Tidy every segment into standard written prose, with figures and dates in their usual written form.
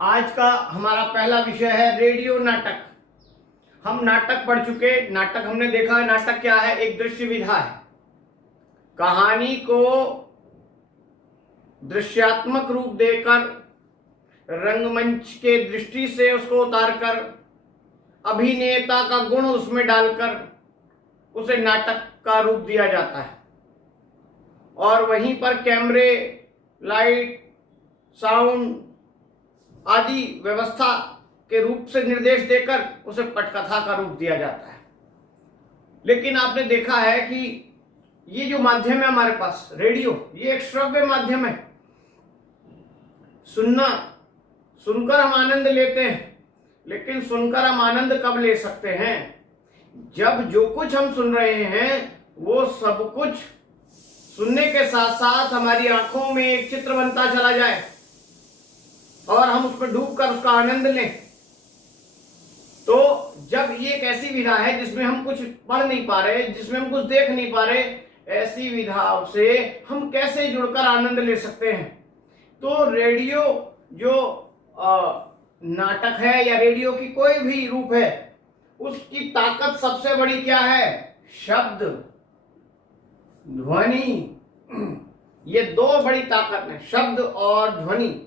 आज का हमारा पहला विषय है रेडियो नाटक। हम नाटक पढ़ चुके, नाटक हमने देखा है। नाटक क्या है? एक दृश्य विधा है। कहानी को दृश्यात्मक रूप देकर, रंगमंच के दृष्टि से उसको उतारकर, अभिनेता का गुण उसमें डालकर उसे नाटक का रूप दिया जाता है। और वहीं पर कैमरे, लाइट, साउंड आदि व्यवस्था के रूप से निर्देश देकर उसे पटकथा का रूप दिया जाता है। लेकिन आपने देखा है कि ये जो माध्यम है हमारे पास, रेडियो, ये एक श्रव्य माध्यम है। सुनकर हम आनंद लेते हैं, लेकिन सुनकर हम आनंद कब ले सकते हैं? जब जो कुछ हम सुन रहे हैं वो सब कुछ सुनने के साथ साथ हमारी आंखों में एक चित्र बनता चला जाए और हम उसमें डूबकर उसका आनंद लें। तो जब ये एक ऐसी विधा है जिसमें हम कुछ पढ़ नहीं पा रहे, जिसमें हम कुछ देख नहीं पा रहे, ऐसी विधाओं से हम कैसे जुड़कर आनंद ले सकते हैं? तो रेडियो जो नाटक है या रेडियो की कोई भी रूप है, उसकी ताकत सबसे बड़ी क्या है? शब्द, ध्वनि। ये दो बड़ी ताकत है, शब्द और ध्वनि।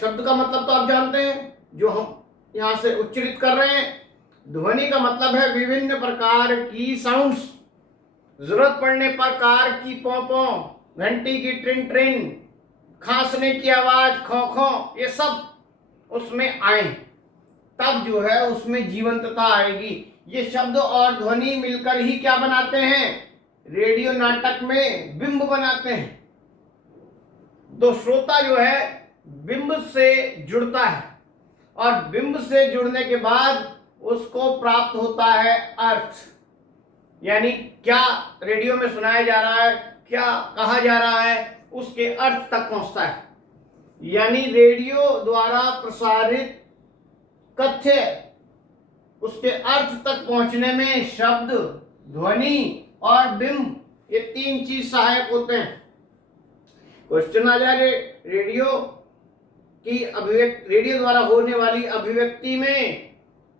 शब्द का मतलब तो आप जानते हैं, जो हम यहां से उच्चरित कर रहे हैं। ध्वनि का मतलब है विभिन्न प्रकार की साउंड्स, जरूरत पड़ने पर कार की पों पों, घंटी की ट्रिन ट्रिन, खांसने की आवाज खो खो, ये सब उसमें आए, तब जो है उसमें जीवंतता आएगी। ये शब्द और ध्वनि मिलकर ही क्या बनाते हैं? रेडियो नाटक में बिंब बनाते हैं। तो श्रोता जो है बिंब से जुड़ता है, और बिंब से जुड़ने के बाद उसको प्राप्त होता है अर्थ। यानी क्या रेडियो में सुनाया जा रहा है, क्या कहा जा रहा है, उसके अर्थ तक पहुंचता है। यानी रेडियो द्वारा प्रसारित कथ्य उसके अर्थ तक पहुंचने में शब्द, ध्वनि और बिंब, ये तीन चीज सहायक होते हैं। क्वेश्चन आ जाए, रेडियो द्वारा होने वाली अभिव्यक्ति में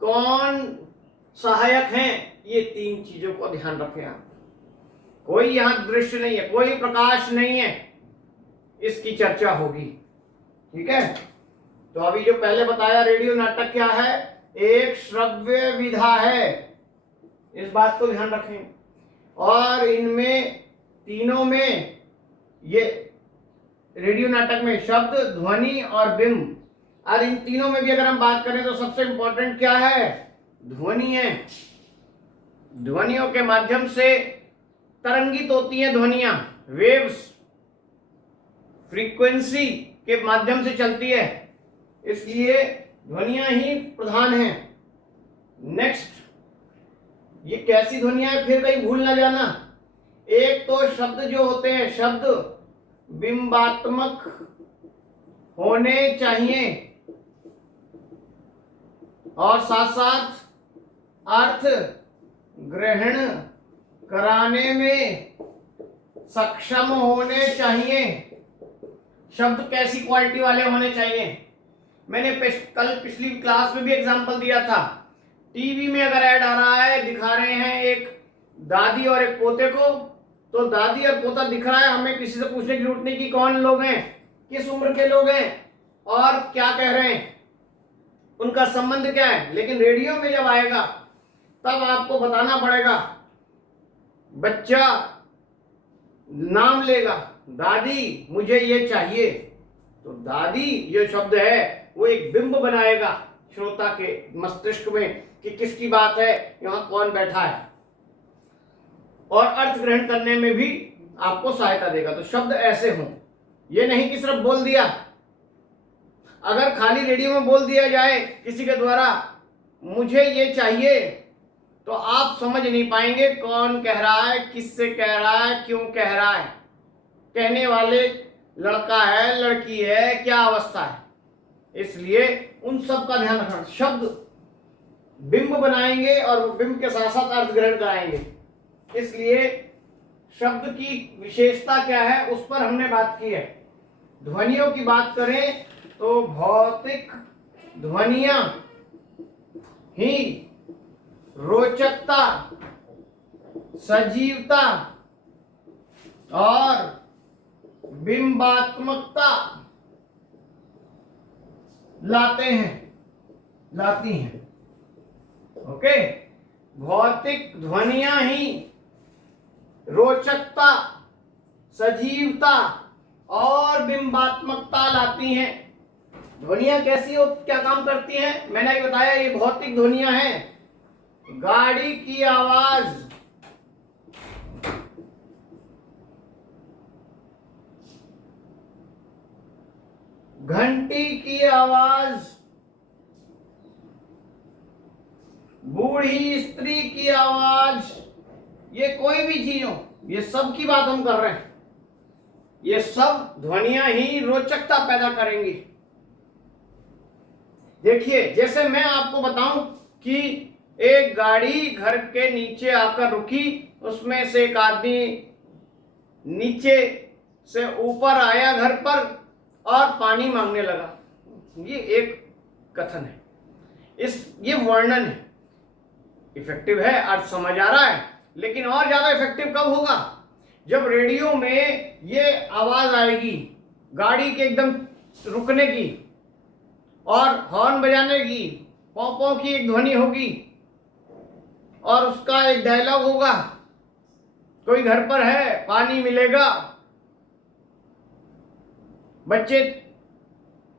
कौन सहायक हैं? ये तीन चीजों को ध्यान रखें आप। कोई यहां दृश्य नहीं है, कोई प्रकाश नहीं है, इसकी चर्चा होगी। ठीक है, तो अभी जो पहले बताया, रेडियो नाटक क्या है? एक श्रव्य विधा है, इस बात को ध्यान रखें। और इनमें तीनों में, ये रेडियो नाटक में शब्द, ध्वनि और बिंब, और इन तीनों में भी अगर हम बात करें तो सबसे इंपॉर्टेंट क्या है? ध्वनि है। ध्वनियों के माध्यम से तरंगित होती हैं ध्वनियां, वेव्स, फ्रीक्वेंसी के माध्यम से चलती है, इसलिए ध्वनियां ही प्रधान हैं। नेक्स्ट, ये कैसी ध्वनियां है, फिर कहीं भूल ना जाना। एक तो शब्द जो होते हैं, शब्द बिंबात्मक होने चाहिए और साथ साथ अर्थ ग्रहण कराने में सक्षम होने चाहिए। शब्द कैसी क्वालिटी वाले होने चाहिए? मैंने कल पिछली क्लास में भी एग्जांपल दिया था। टीवी में अगर ऐड आ रहा है, दिखा रहे हैं एक दादी और एक पोते को, तो दादी और पोता दिख रहा है, हमें किसी से पूछने की जरूरत नहीं कि कौन लोग हैं, किस उम्र के लोग हैं और क्या कह रहे हैं, उनका संबंध क्या है। लेकिन रेडियो में जब आएगा तब आपको बताना पड़ेगा। बच्चा नाम लेगा, दादी मुझे ये चाहिए, तो दादी जो शब्द है वो एक बिंब बनाएगा श्रोता के मस्तिष्क में कि किसकी बात है, यहां कौन बैठा है, और अर्थ ग्रहण करने में भी आपको सहायता देगा। तो शब्द ऐसे हों, ये नहीं कि सिर्फ बोल दिया। अगर खाली रेडियो में बोल दिया जाए किसी के द्वारा मुझे ये चाहिए, तो आप समझ नहीं पाएंगे कौन कह रहा है, किससे कह रहा है, क्यों कह रहा है, कहने वाले लड़का है, लड़की है, क्या अवस्था है। इसलिए उन सब का ध्यान रखना। शब्द बिंब बनाएंगे और बिंब के साथ साथ अर्थ ग्रहण कराएंगे। इसलिए शब्द की विशेषता क्या है, उस पर हमने बात की है। ध्वनियों की बात करें तो भौतिक ध्वनियां ही रोचकता, सजीवता और बिंबात्मकता लाती हैं। ओके, भौतिक ध्वनियां ही रोचकता, सजीवता और बिंबात्मकता लाती हैं। ध्वनियां कैसी हो, क्या काम करती हैं? मैंने अभी बताया, ये भौतिक ध्वनियां हैं। गाड़ी की आवाज, घंटी की आवाज, बूढ़ी स्त्री की आवाज, ये कोई भी चीज हो, ये सब की बात हम कर रहे हैं। ये सब ध्वनियां ही रोचकता पैदा करेंगी। देखिए, जैसे मैं आपको बताऊं कि एक गाड़ी घर के नीचे आकर रुकी, उसमें से एक आदमी नीचे से ऊपर आया घर पर और पानी मांगने लगा। ये एक कथन है, ये वर्णन है। इफेक्टिव है, अर्थ समझ आ रहा है, लेकिन और ज्यादा इफेक्टिव कब होगा? जब रेडियो में ये आवाज आएगी गाड़ी के एकदम रुकने की और हॉर्न बजाने की, पौ पौ की एक ध्वनि होगी और उसका एक डायलॉग होगा, कोई घर पर है, पानी मिलेगा, बच्चे,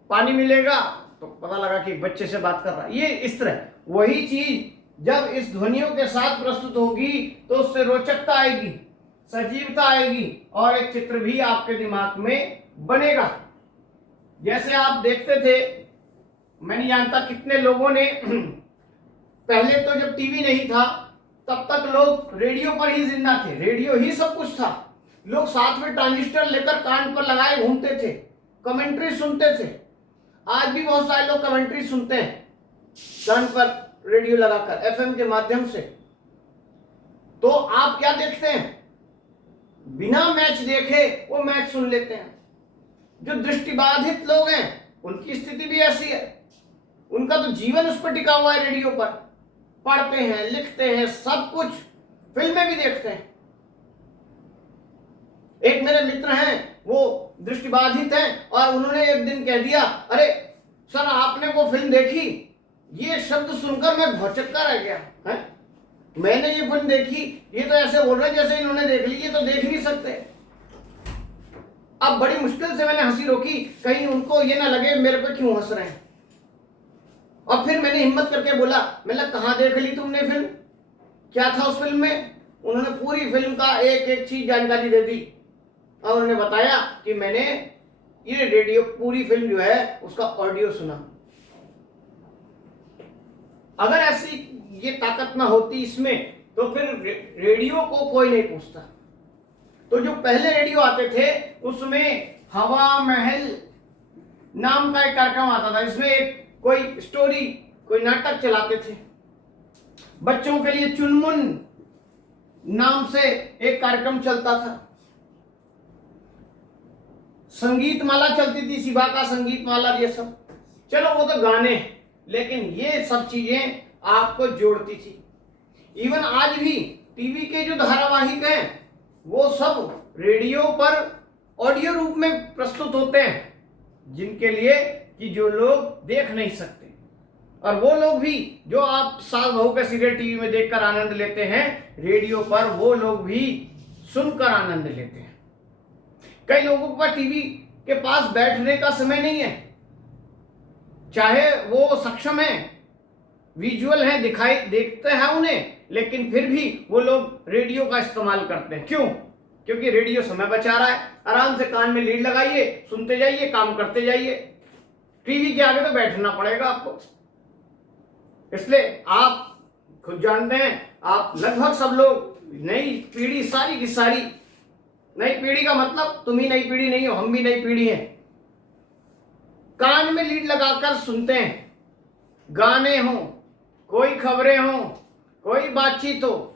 पानी मिलेगा, तो पता लगा कि बच्चे से बात कर रहा है। ये इस तरह वही चीज जब इस ध्वनियों के साथ प्रस्तुत होगी तो उससे रोचकता आएगी, सजीवता आएगी और एक चित्र भी आपके दिमाग में बनेगा। जैसे आप देखते थे, मैं नहीं जानता कितने लोगों ने पहले तो जब टीवी नहीं था तब तक लोग रेडियो पर ही जिंदा थे, रेडियो ही सब कुछ था। लोग साथ में ट्रांजिस्टर लेकर कान पर लगाए घूमते थे, कमेंट्री सुनते थे। आज भी बहुत सारे लोग कमेंट्री सुनते हैं कान पर रेडियो लगाकर, एफएम के माध्यम से। तो आप क्या देखते हैं? बिना मैच देखे वो मैच सुन लेते हैं। जो दृष्टिबाधित लोग हैं उनकी स्थिति भी ऐसी है, उनका तो जीवन उस पर टिका हुआ है, रेडियो पर पढ़ते हैं, लिखते हैं, सब कुछ, फिल्में भी देखते हैं। एक मेरे मित्र हैं, वो दृष्टिबाधित हैं और उन्होंने एक दिन कह दिया, अरे सर आपने वो फिल्म देखी? ये शब्द सुनकर मैं भौचक्का रह गया है। मैंने ये फिल्म देखी, ये तो ऐसे बोल रहे जैसे इन्होंने देख ली, ये तो देख नहीं सकते। अब बड़ी मुश्किल से मैंने हंसी रोकी, कहीं उनको ये ना लगे मेरे पे क्यों हंस रहे हैं। और फिर मैंने हिम्मत करके बोला, मैंने कहाँ देख ली तुमने फिल्म, क्या था उस फिल्म में? उन्होंने पूरी फिल्म का एक एक चीज जानकारी दे दी और उन्होंने बताया कि मैंने ये रेडियो, पूरी फिल्म जो है उसका ऑडियो सुना। अगर ऐसी ये ताकत ना होती इसमें तो फिर रेडियो को कोई नहीं पूछता। तो जो पहले रेडियो आते थे उसमें हवा महल नाम का एक कार्यक्रम आता था, इसमें एक कोई स्टोरी, कोई नाटक चलाते थे। बच्चों के लिए चुनमुन नाम से एक कार्यक्रम चलता था। संगीत माला चलती थी, शिवा का संगीत माला, ये सब। चलो वो तो गाने, लेकिन ये सब चीजें आपको जोड़ती थी। इवन आज भी टीवी के जो धारावाहिक हैं वो सब रेडियो पर ऑडियो रूप में प्रस्तुत होते हैं, जिनके लिए कि जो लोग देख नहीं सकते। और वो लोग भी जो आप सास बहू का सीरियल टीवी में देखकर आनंद लेते हैं, रेडियो पर वो लोग भी सुनकर आनंद लेते हैं। कई लोगों के पास टीवी के पास बैठने का समय नहीं है, चाहे वो सक्षम है, विजुअल है, दिखाई देखते हैं उन्हें, लेकिन फिर भी वो लोग रेडियो का इस्तेमाल करते हैं। क्यों? क्योंकि रेडियो समय बचा रहा है। आराम से कान में लीड लगाइए, सुनते जाइए, काम करते जाइए। टीवी के आगे तो बैठना पड़ेगा आपको। इसलिए आप खुद जानते हैं, आप लगभग सब लोग, नई पीढ़ी सारी की सारी, नई पीढ़ी का मतलब तुम ही नई पीढ़ी नहीं हो, हम भी नई पीढ़ी हैं, कान में लीड लगाकर सुनते हैं। गाने हो, कोई खबरें हो, कोई बातचीत हो।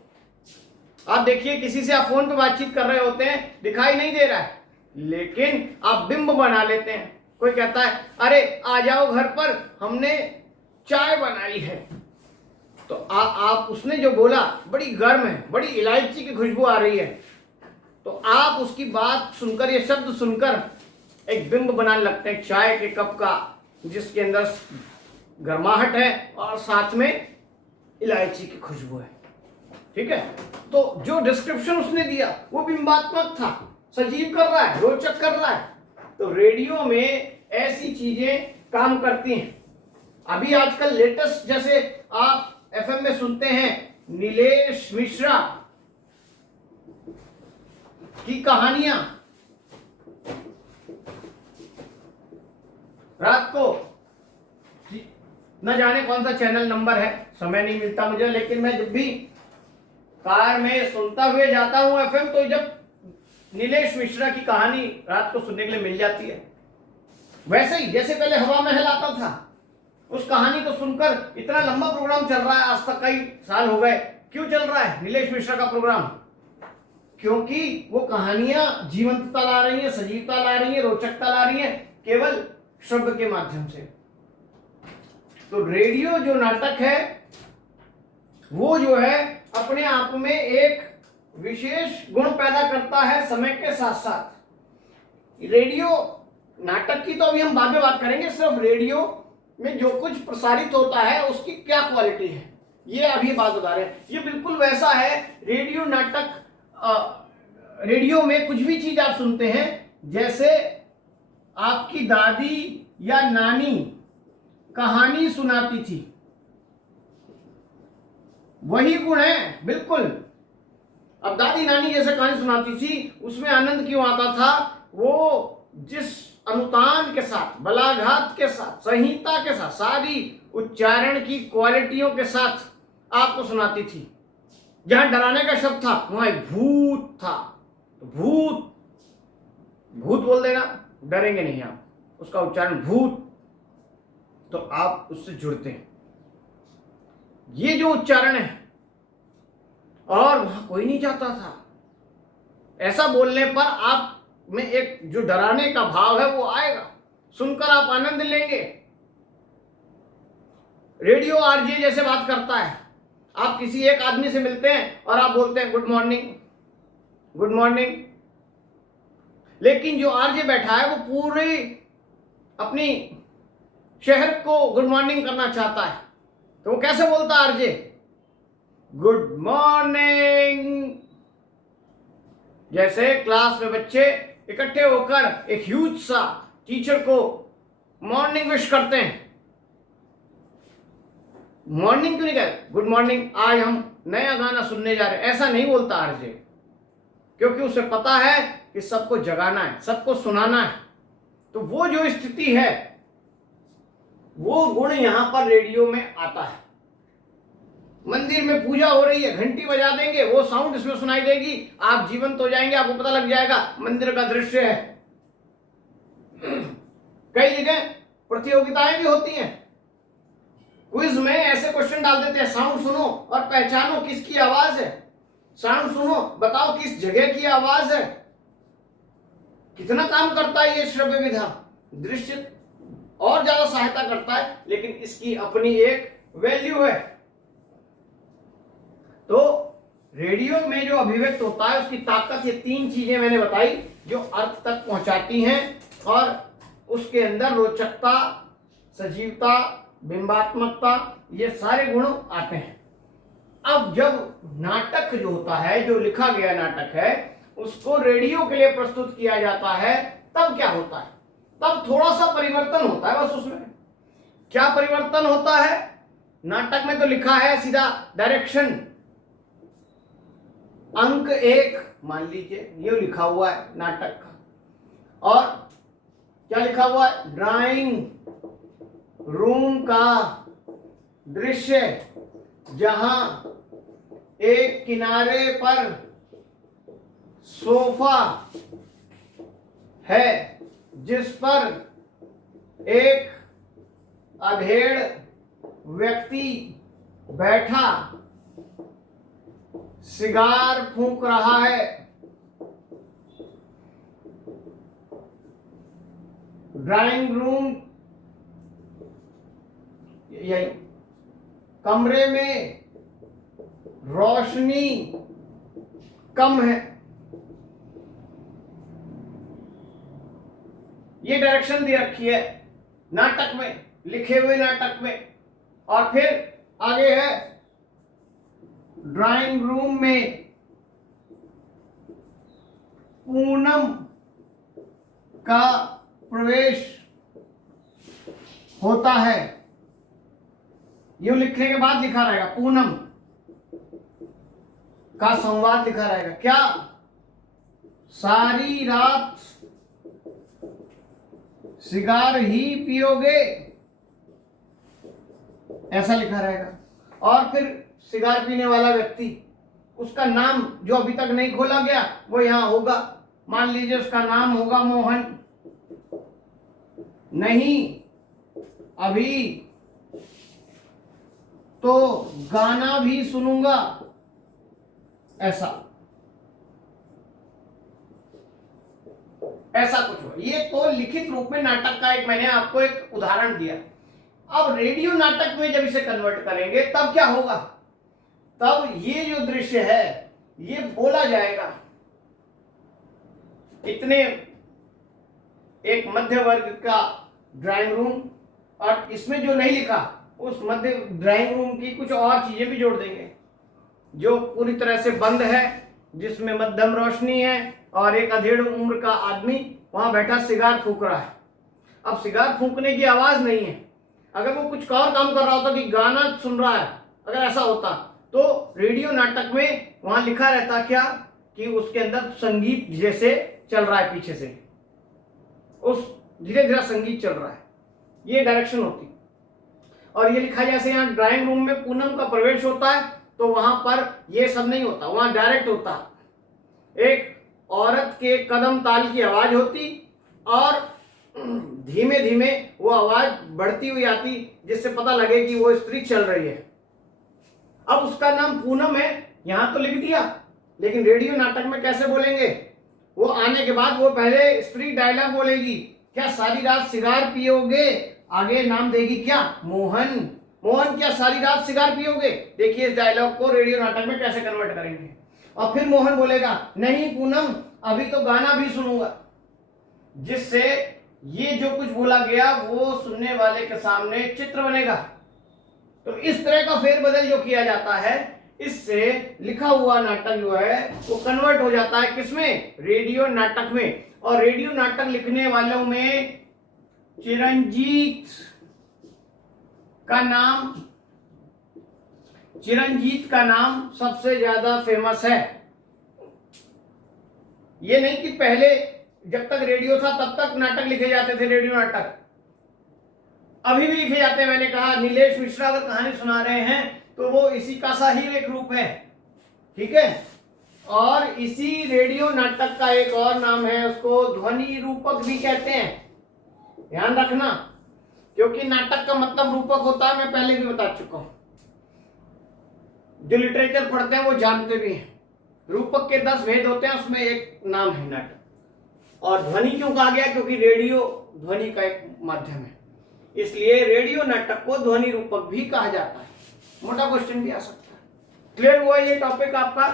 आप देखिए, किसी से आप फोन पे बातचीत कर रहे होते हैं, दिखाई नहीं दे रहा है, लेकिन आप बिंब बना लेते हैं। कोई कहता है अरे आ जाओ घर पर, हमने चाय बनाई है, तो आप उसने जो बोला बड़ी गर्म है, बड़ी इलायची की खुशबू आ रही है, तो आप उसकी बात सुनकर, ये शब्द सुनकर एक बिंब बनाने लगते हैं चाय के कप का, जिसके अंदर गर्माहट है और साथ में इलायची की खुशबू है। ठीक है, तो जो डिस्क्रिप्शन उसने दिया वो बिंबात्मक था, सजीव कर रहा है, रोचक कर रहा है। तो रेडियो में ऐसी चीजें काम करती हैं। अभी आजकल लेटेस्ट, जैसे आप एफएम में सुनते हैं नीलेश मिश्रा की कहानियां, रात को न जाने कौन सा चैनल नंबर है, समय नहीं मिलता मुझे, लेकिन मैं जब भी कार में सुनता हुए जाता हूं एफएम, तो जब नीलेश मिश्रा की कहानी रात को सुनने के लिए मिल जाती है। वैसे ही जैसे पहले हवा महल आता था, उस कहानी को सुनकर इतना लंबा प्रोग्राम चल रहा है, आज तक कई साल हो गए। क्यों चल रहा है नीलेश मिश्रा का प्रोग्राम? क्योंकि वो कहानियां जीवंतता ला रही हैं, सजीवता ला रही हैं, रोचकता ला रही हैं, केवल शब्द के माध्यम से। तो रेडियो जो नाटक है वो जो है अपने आप में एक विशेष गुण पैदा करता है समय के साथ साथ। रेडियो नाटक की तो अभी हम बाद में बात करेंगे, सिर्फ रेडियो में जो कुछ प्रसारित होता है उसकी क्या क्वालिटी है, ये अभी बात बता रहे हैं। ये बिल्कुल वैसा है, रेडियो नाटक, रेडियो में कुछ भी चीज आप सुनते हैं, जैसे आपकी दादी या नानी कहानी सुनाती थी, वही गुण है बिल्कुल। अब दादी नानी जैसे कहानी सुनाती थी, उसमें आनंद क्यों आता था? वो जिस अनुतान के साथ, बलाघात के साथ, संहिता के साथ, सारी उच्चारण की क्वालिटियों के साथ आपको सुनाती थी। जहां डराने का शब्द था वहां एक भूत था, तो भूत भूत बोल देना, डरेंगे नहीं आप, उसका उच्चारण भूत, तो आप उससे जुड़ते हैं। ये जो उच्चारण है, और वहां कोई नहीं जाता था। ऐसा बोलने पर आप में एक जो डराने का भाव है वो आएगा, सुनकर आप आनंद लेंगे। रेडियो आरजे जैसे बात करता है, आप किसी एक आदमी से मिलते हैं और आप बोलते हैं गुड मॉर्निंग, गुड मॉर्निंग, लेकिन जो आरजे बैठा है वो पूरी अपनी शहर को गुड मॉर्निंग करना चाहता है, तो वो कैसे बोलता है आरजे? Good morning. जैसे क्लास में बच्चे इकट्ठे होकर एक ह्यूज सा टीचर को मॉर्निंग विश करते हैं, मॉर्निंग क्यों नहीं कहते? गुड मॉर्निंग, आज हम नया गाना सुनने जा रहे हैं, ऐसा नहीं बोलता आरजे, क्योंकि उसे पता है कि सबको जगाना है, सबको सुनाना है। तो वो जो स्थिति है, वो गुण यहां पर रेडियो में आता है। मंदिर में पूजा हो रही है, घंटी बजा देंगे, वो साउंड इसमें सुनाई देगी, आप जीवंत हो जाएंगे, आपको पता लग जाएगा मंदिर का दृश्य है। कई जगह प्रतियोगिताएं भी होती हैं, क्विज में ऐसे क्वेश्चन डाल देते हैं, साउंड सुनो और पहचानो किसकी आवाज है, साउंड सुनो बताओ किस जगह की आवाज है। कितना काम करता है ये श्रव्य विधा, दृश्य और ज्यादा सहायता करता है, लेकिन इसकी अपनी एक वैल्यू है। तो रेडियो में जो अभिव्यक्त होता है उसकी ताकत, ये तीन चीजें मैंने बताई जो अर्थ तक पहुंचाती हैं, और उसके अंदर रोचकता, सजीवता, बिंबात्मकता, ये सारे गुण आते हैं। अब जब नाटक जो होता है, जो लिखा गया नाटक है, उसको रेडियो के लिए प्रस्तुत किया जाता है, तब क्या होता है? तब थोड़ा सा परिवर्तन होता है बस। उसमें क्या परिवर्तन होता है? नाटक में तो लिखा है सीधा डायरेक्शन, अंक 1 मान लीजिए, ये लिखा हुआ है नाटक का, और क्या लिखा हुआ है? ड्राइंग रूम का दृश्य, जहां एक किनारे पर सोफा है, जिस पर एक अधेड़ व्यक्ति बैठा सिगार फूंक रहा है। ड्राइंग रूम, यही कमरे में रोशनी कम है। ये डायरेक्शन दी रखी है नाटक में, लिखे हुए नाटक में। और फिर आगे है ड्राइंग रूम में पूनम का प्रवेश होता है। यूं लिखने के बाद लिखा रहेगा पूनम का संवाद लिखा रहेगा। क्या सारी रात सिगार ही पियोगे, ऐसा लिखा रहेगा। और फिर सिगार पीने वाला व्यक्ति, उसका नाम जो अभी तक नहीं खोला गया वो यहां होगा। मान लीजिए उसका नाम होगा मोहन। नहीं अभी तो गाना भी सुनूंगा, ऐसा कुछ हो। ये तो लिखित रूप में नाटक का एक मैंने आपको एक उदाहरण दिया। अब रेडियो नाटक में जब इसे कन्वर्ट करेंगे तब क्या होगा? तब ये जो दृश्य है ये बोला जाएगा। इतने एक मध्य वर्ग का ड्राइंग रूम, और इसमें जो नहीं लिखा उस मध्य ड्राइंग रूम की कुछ और चीजें भी जोड़ देंगे। जो पूरी तरह से बंद है, जिसमें मध्यम रोशनी है, और एक अधेड़ उम्र का आदमी वहां बैठा सिगार फूंक रहा है। अब सिगार फूंकने की आवाज नहीं है। अगर वो कुछ और काम कर रहा होता कि गाना सुन रहा है, अगर ऐसा होता तो रेडियो नाटक में वहां लिखा रहता क्या कि उसके अंदर संगीत जैसे चल रहा है, पीछे से उस धीरे धीरे संगीत चल रहा है, ये डायरेक्शन होती। और ये लिखा जैसे यहाँ ड्राइंग रूम में पूनम का प्रवेश होता है, तो वहां पर ये सब नहीं होता, वहां डायरेक्ट होता। एक औरत के कदम ताल की आवाज होती और धीमे धीमे वो आवाज बढ़ती हुई आती, जिससे पता लगे कि वो स्त्री चल रही है। अब उसका नाम पूनम है, यहां तो लिख दिया, लेकिन रेडियो नाटक में कैसे बोलेंगे? वो आने के बाद वो पहले स्त्री डायलॉग बोलेगी, क्या सारी रात सिगार पियोगे? आगे नाम देगी क्या? मोहन। मोहन क्या सारी रात सिगार पियोगे? देखिए इस डायलॉग को रेडियो नाटक में कैसे कन्वर्ट करेंगे। और फिर मोहन बोलेगा, नहीं पूनम अभी तो गाना भी सुनूंगा, जिससे ये जो कुछ बोला गया वो सुनने वाले के सामने चित्र बनेगा। तो इस तरह का फेरबदल जो किया जाता है, इससे लिखा हुआ नाटक जो है वो कन्वर्ट हो जाता है किसमें? रेडियो नाटक में। और रेडियो नाटक लिखने वालों में चिरंजीत का नाम सबसे ज्यादा फेमस है। ये नहीं कि पहले जब तक रेडियो था तब तक नाटक लिखे जाते थे, रेडियो नाटक अभी भी लिखे जाते हैं। मैंने कहा नीलेश मिश्रा अगर कहानी सुना रहे हैं तो वो इसी का सा ही एक रूप है, ठीक है। और इसी रेडियो नाटक का एक और नाम है, उसको ध्वनि रूपक भी कहते हैं, ध्यान रखना, क्योंकि नाटक का मतलब रूपक होता है, मैं पहले भी बता चुका हूं। जो लिटरेचर पढ़ते हैं वो जानते भी हैं, रूपक के 10 भेद होते हैं, उसमें एक नाम है नाटक। और ध्वनि क्यों कहा गया? क्योंकि रेडियो ध्वनि का एक माध्यम है, इसलिए रेडियो नाटक को ध्वनि रूपक भी कहा जाता है। मोटा क्वेश्चन भी आ सकता है। क्लियर हुआ ये टॉपिक आपका?